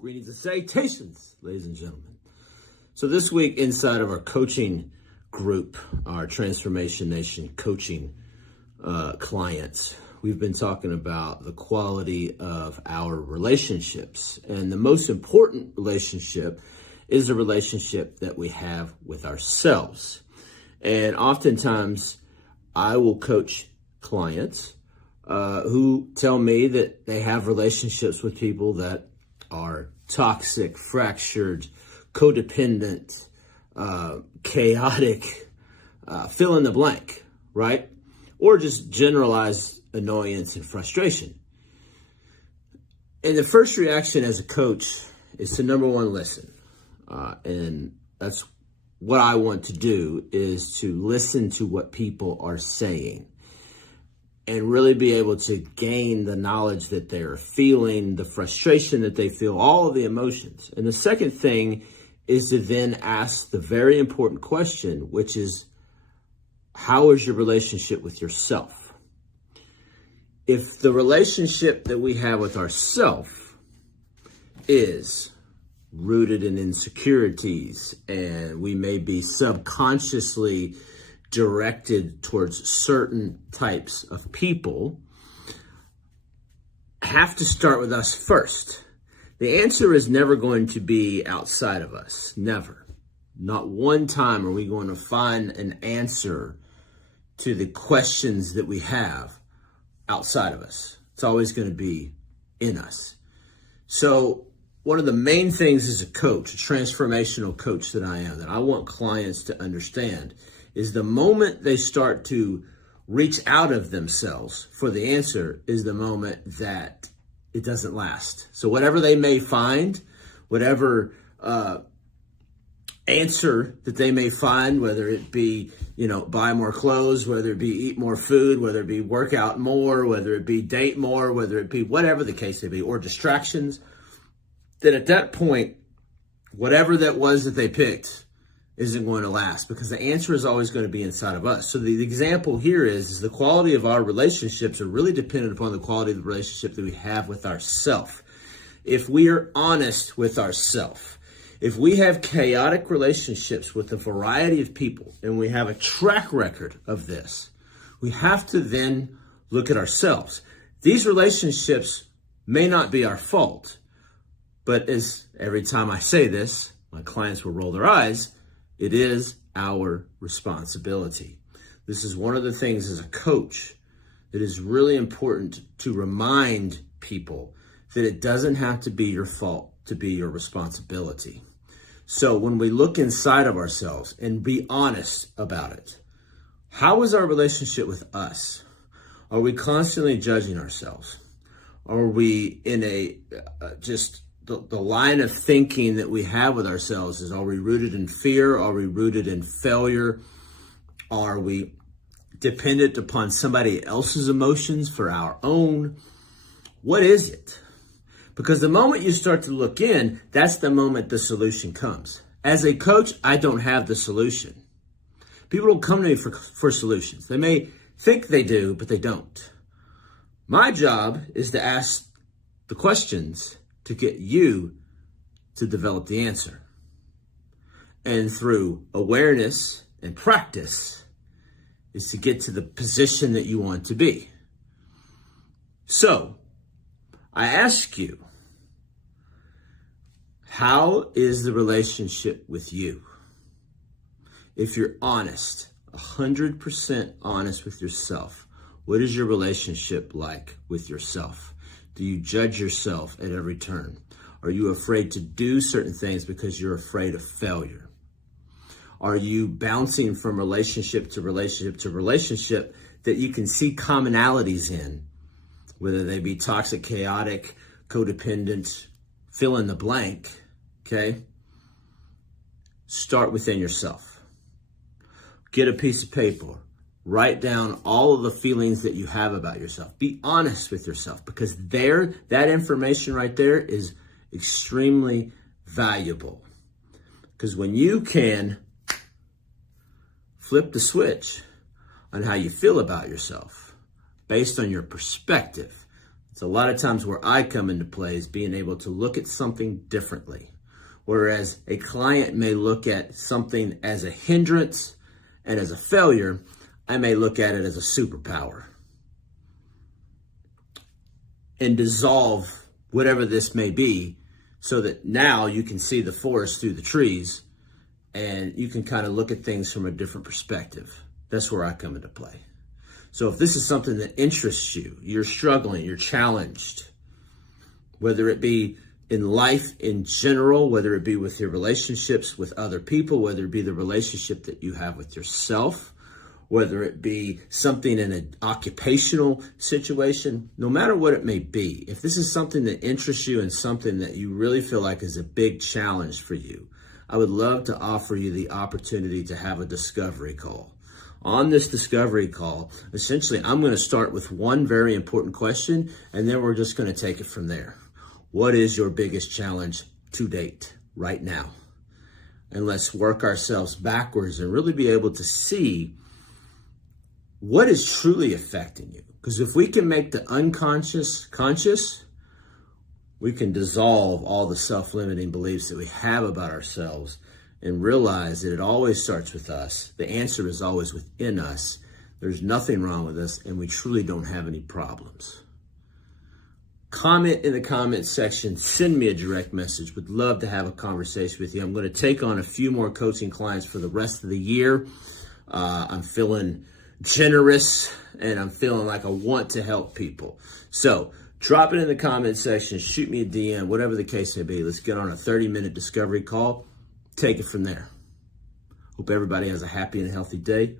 Greetings and salutations, ladies and gentlemen. So this week inside of our coaching group, our Transformation Nation coaching clients, we've been talking about the quality of our relationships. And the most important relationship is the relationship that we have with ourselves. And oftentimes I will coach clients who tell me that they have relationships with people that are toxic, fractured, codependent, chaotic, fill in the blank, right? Or just generalized annoyance and frustration. And the first reaction as a coach is to number one, listen. And that's what I want to do, is to listen to what people are saying and really be able to gain the knowledge that they're feeling, the frustration that they feel, all of the emotions. And the second thing is to then ask the very important question, which is, how is your relationship with yourself? If the relationship that we have with ourself is rooted in insecurities, and we may be subconsciously directed towards certain types of people, have to start with us first. The answer is never going to be outside of us. Never. Not one time are we going to find an answer to the questions that we have outside of us. It's always going to be in us. So one of the main things as a coach, a transformational coach that I am, that I want clients to understand, is the moment they start to reach out of themselves for the answer is the moment that it doesn't last. So whatever they may find, whatever answer that they may find, whether it be, buy more clothes, whether it be eat more food, whether it be work out more, whether it be date more, whether it be whatever the case may be, or distractions, that at that point, whatever that was that they picked isn't going to last, because the answer is always going to be inside of us. So the example here is the quality of our relationships are really dependent upon the quality of the relationship that we have with ourself. If we are honest with ourself, if we have chaotic relationships with a variety of people, and we have a track record of this, we have to then look at ourselves. These relationships may not be our fault, but as every time I say this, my clients will roll their eyes. It is our responsibility. This is one of the things as a coach that is really important to remind people, that it doesn't have to be your fault to be your responsibility. So when we look inside of ourselves and be honest about it, how is our relationship with us? Are we constantly judging ourselves? Are we in the line of thinking that we have with ourselves is, are we rooted in fear? Are we rooted in failure? Are we dependent upon somebody else's emotions for our own? What is it? Because the moment you start to look in, that's the moment the solution comes. As a coach, I don't have the solution. People don't come to me for solutions. They may think they do, but they don't. My job is to ask the questions to get you to develop the answer. And through awareness and practice is to get to the position that you want to be. So I ask you, how is the relationship with you? If you're honest, 100% honest with yourself, what is your relationship like with yourself? Do you judge yourself at every turn? Are you afraid to do certain things because you're afraid of failure? Are you bouncing from relationship to relationship to relationship that you can see commonalities in, whether they be toxic, chaotic, codependent, fill in the blank, okay? Start within yourself. Get a piece of paper. Write down all of the feelings that you have about yourself. Be honest with yourself, because that information right there is extremely valuable. Because when you can flip the switch on how you feel about yourself based on your perspective, So a lot of times where I come into play is being able to look at something differently. Whereas a client may look at something as a hindrance and as a failure, I may look at it as a superpower and dissolve whatever this may be so that now you can see the forest through the trees and you can kind of look at things from a different perspective. That's where I come into play. So if this is something that interests you, you're struggling, you're challenged, whether it be in life in general, whether it be with your relationships with other people, whether it be the relationship that you have with yourself, whether it be something in an occupational situation, no matter what it may be, if this is something that interests you and something that you really feel like is a big challenge for you, I would love to offer you the opportunity to have a discovery call. On this discovery call, essentially, I'm going to start with one very important question, and then we're just going to take it from there. What is your biggest challenge to date, right now? And let's work ourselves backwards and really be able to see what is truly affecting you. Because if we can make the unconscious conscious, we can dissolve all the self-limiting beliefs that we have about ourselves and realize that it always starts with us. The answer is always within us. There's nothing wrong with us, and we truly don't have any problems. Comment in the comment section. Send me a direct message. Would love to have a conversation with you. I'm going to take on a few more coaching clients for the rest of the year. I'm feeling generous, and I'm feeling like I want to help people. So drop it in the comment section. Shoot me a DM, whatever the case may be. Let's get on a 30-minute discovery call. Take it from there. Hope everybody has a happy and healthy day.